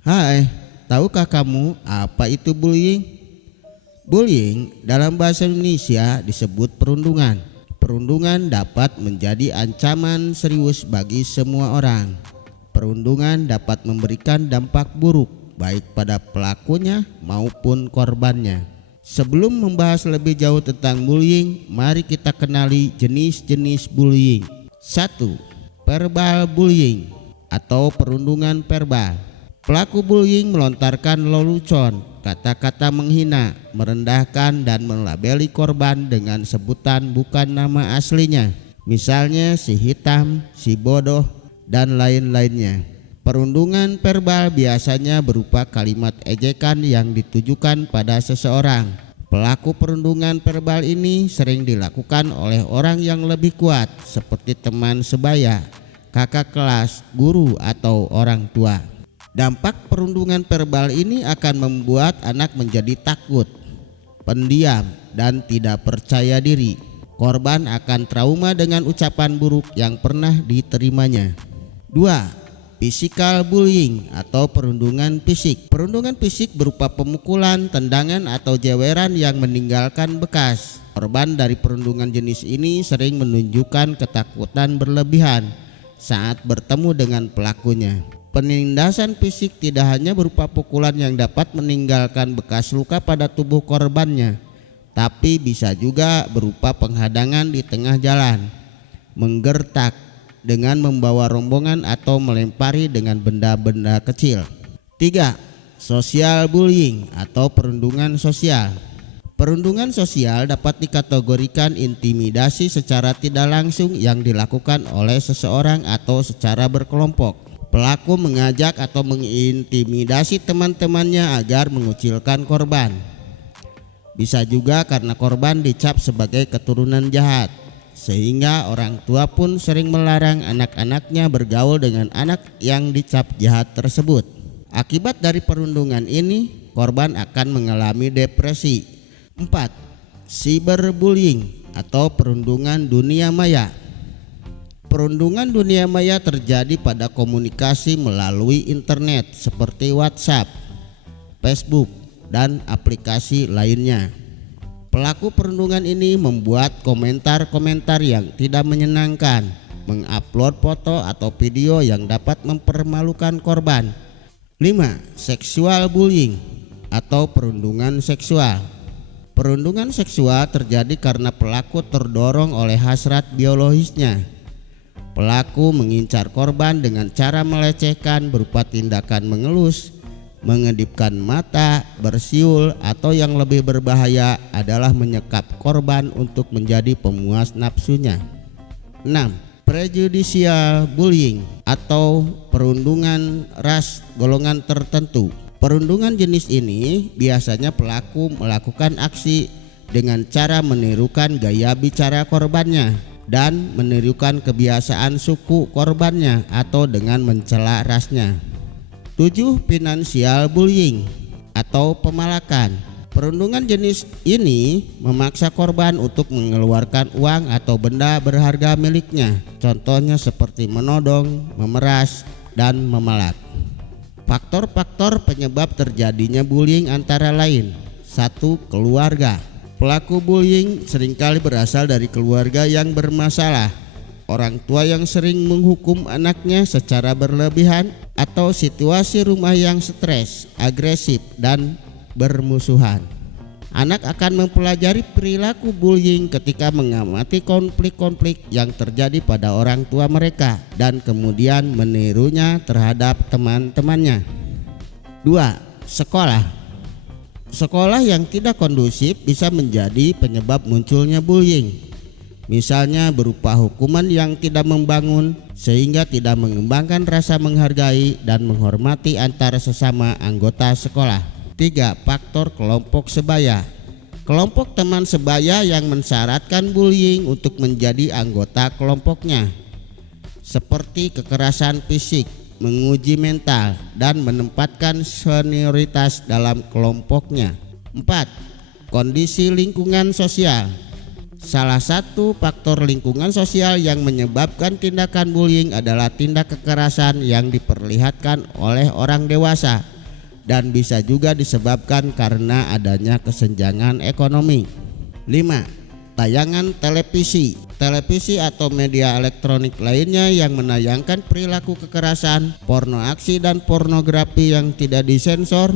Hai, tahukah kamu apa itu bullying? Bullying dalam bahasa Indonesia disebut perundungan. Perundungan dapat menjadi ancaman serius bagi semua orang. Perundungan dapat memberikan dampak buruk baik pada pelakunya maupun korbannya. Sebelum membahas lebih jauh tentang bullying, mari kita kenali jenis-jenis bullying. 1. Verbal bullying atau perundungan verbal. Pelaku bullying melontarkan lelucon, kata-kata menghina, merendahkan dan melabeli korban dengan sebutan bukan nama aslinya. Misalnya si hitam, si bodoh, dan lain-lainnya. Perundungan verbal biasanya berupa kalimat ejekan yang ditujukan pada seseorang. Pelaku perundungan verbal ini sering dilakukan oleh orang yang lebih kuat seperti teman sebaya, kakak kelas, guru, atau orang tua. Dampak perundungan verbal ini akan membuat anak menjadi takut, pendiam, dan tidak percaya diri. Korban akan trauma dengan ucapan buruk yang pernah diterimanya. 2. Physical bullying atau perundungan fisik. Perundungan fisik berupa pemukulan, tendangan, atau jeweran yang meninggalkan bekas. Korban dari perundungan jenis ini sering menunjukkan ketakutan berlebihan saat bertemu dengan pelakunya. Penindasan fisik tidak hanya berupa pukulan yang dapat meninggalkan bekas luka pada tubuh korbannya, tapi bisa juga berupa penghadangan di tengah jalan, menggertak dengan membawa rombongan atau melempari dengan benda-benda kecil. 3. Social bullying atau perundungan sosial. Perundungan sosial dapat dikategorikan intimidasi secara tidak langsung yang dilakukan oleh seseorang atau secara berkelompok. Pelaku mengajak atau mengintimidasi teman-temannya agar mengucilkan korban. Bisa juga karena korban dicap sebagai keturunan jahat, sehingga orang tua pun sering melarang anak-anaknya bergaul dengan anak yang dicap jahat tersebut. Akibat dari perundungan ini, korban akan mengalami depresi. 4. Cyberbullying atau perundungan dunia maya. Perundungan dunia maya terjadi pada komunikasi melalui internet seperti WhatsApp, Facebook, dan aplikasi lainnya. Pelaku perundungan ini membuat komentar-komentar yang tidak menyenangkan, mengupload foto atau video yang dapat mempermalukan korban. 5. Sexual bullying atau perundungan seksual. Perundungan seksual terjadi karena pelaku terdorong oleh hasrat biologisnya. Pelaku mengincar korban dengan cara melecehkan berupa tindakan mengelus, mengedipkan mata, bersiul, atau yang lebih berbahaya adalah menyekap korban untuk menjadi pemuas nafsunya. 6. Prejudicial bullying atau perundungan ras golongan tertentu. Perundungan jenis ini biasanya pelaku melakukan aksi dengan cara menirukan gaya bicara korbannya dan menirukan kebiasaan suku korbannya atau dengan mencela rasnya. 7. Financial bullying atau pemalakan. Perundungan jenis ini memaksa korban untuk mengeluarkan uang atau benda berharga miliknya. Contohnya seperti menodong, memeras, dan memalak. Faktor-faktor penyebab terjadinya bullying antara lain. 1. Keluarga. Pelaku bullying seringkali berasal dari keluarga yang bermasalah, orang tua yang sering menghukum anaknya secara berlebihan, atau situasi rumah yang stres, agresif, dan bermusuhan. Anak akan mempelajari perilaku bullying ketika mengamati konflik-konflik yang terjadi pada orang tua mereka dan kemudian menirunya terhadap teman-temannya. 2. Sekolah. Sekolah yang tidak kondusif bisa menjadi penyebab munculnya bullying. Misalnya berupa hukuman yang tidak membangun sehingga tidak mengembangkan rasa menghargai dan menghormati antara sesama anggota sekolah. 3. Faktor kelompok sebaya. Kelompok teman sebaya yang mensyaratkan bullying untuk menjadi anggota kelompoknya, seperti kekerasan fisik, menguji mental, dan menempatkan senioritas dalam kelompoknya. 4. Kondisi lingkungan sosial. Salah satu faktor lingkungan sosial yang menyebabkan tindakan bullying adalah tindak kekerasan yang diperlihatkan oleh orang dewasa dan bisa juga disebabkan karena adanya kesenjangan ekonomi. 5. Tayangan televisi. Televisi atau media elektronik lainnya yang menayangkan perilaku kekerasan, porno aksi dan pornografi yang tidak disensor,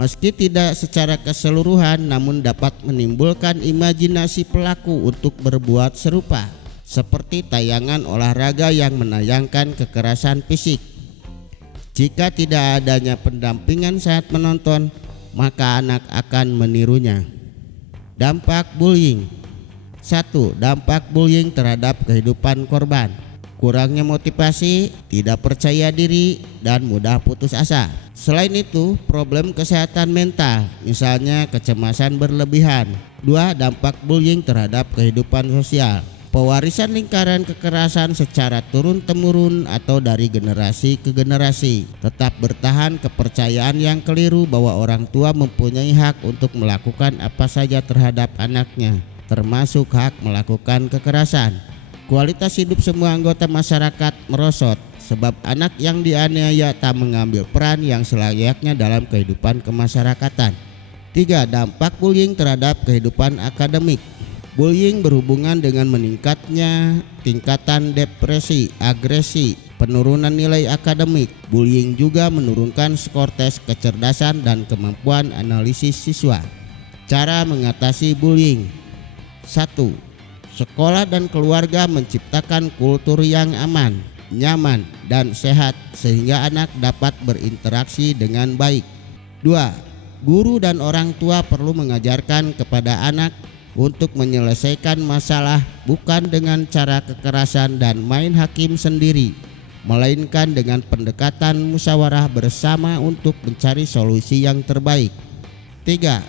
meski tidak secara keseluruhan namun dapat menimbulkan imajinasi pelaku untuk berbuat serupa, seperti tayangan olahraga yang menayangkan kekerasan fisik. Jika tidak adanya pendampingan saat menonton, maka anak akan menirunya. Dampak bullying. 1. Dampak bullying terhadap kehidupan korban. Kurangnya motivasi, tidak percaya diri, dan mudah putus asa. Selain itu, problem kesehatan mental, misalnya kecemasan berlebihan. 2. Dampak bullying terhadap kehidupan sosial. Pewarisan lingkaran kekerasan secara turun-temurun atau dari generasi ke generasi. Tetap bertahan kepercayaan yang keliru bahwa orang tua mempunyai hak untuk melakukan apa saja terhadap anaknya, termasuk hak melakukan kekerasan. Kualitas hidup semua anggota masyarakat merosot sebab anak yang dianiaya tak mengambil peran yang selayaknya dalam kehidupan kemasyarakatan. 3. Dampak bullying terhadap kehidupan akademik. Bullying berhubungan dengan meningkatnya tingkatan depresi, agresi, penurunan nilai akademik. Bullying juga menurunkan skor tes kecerdasan dan kemampuan analisis siswa. Cara mengatasi bullying. 1. Sekolah dan keluarga menciptakan kultur yang aman, nyaman, dan sehat sehingga anak dapat berinteraksi dengan baik. 2. Guru dan orang tua perlu mengajarkan kepada anak untuk menyelesaikan masalah bukan dengan cara kekerasan dan main hakim sendiri, melainkan dengan pendekatan musyawarah bersama untuk mencari solusi yang terbaik. 3.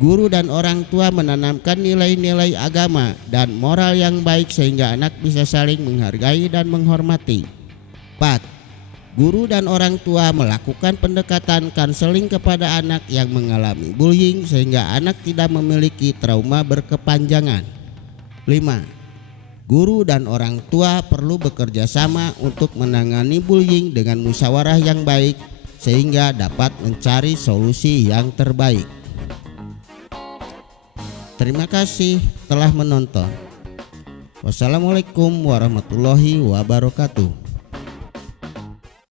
Guru dan orang tua menanamkan nilai-nilai agama dan moral yang baik sehingga anak bisa saling menghargai dan menghormati. 4. Guru dan orang tua melakukan pendekatan konseling kepada anak yang mengalami bullying sehingga anak tidak memiliki trauma berkepanjangan. 5. Guru dan orang tua perlu bekerja sama untuk menangani bullying dengan musyawarah yang baik sehingga dapat mencari solusi yang terbaik. Terima kasih telah menonton. Wassalamualaikum warahmatullahi wabarakatuh.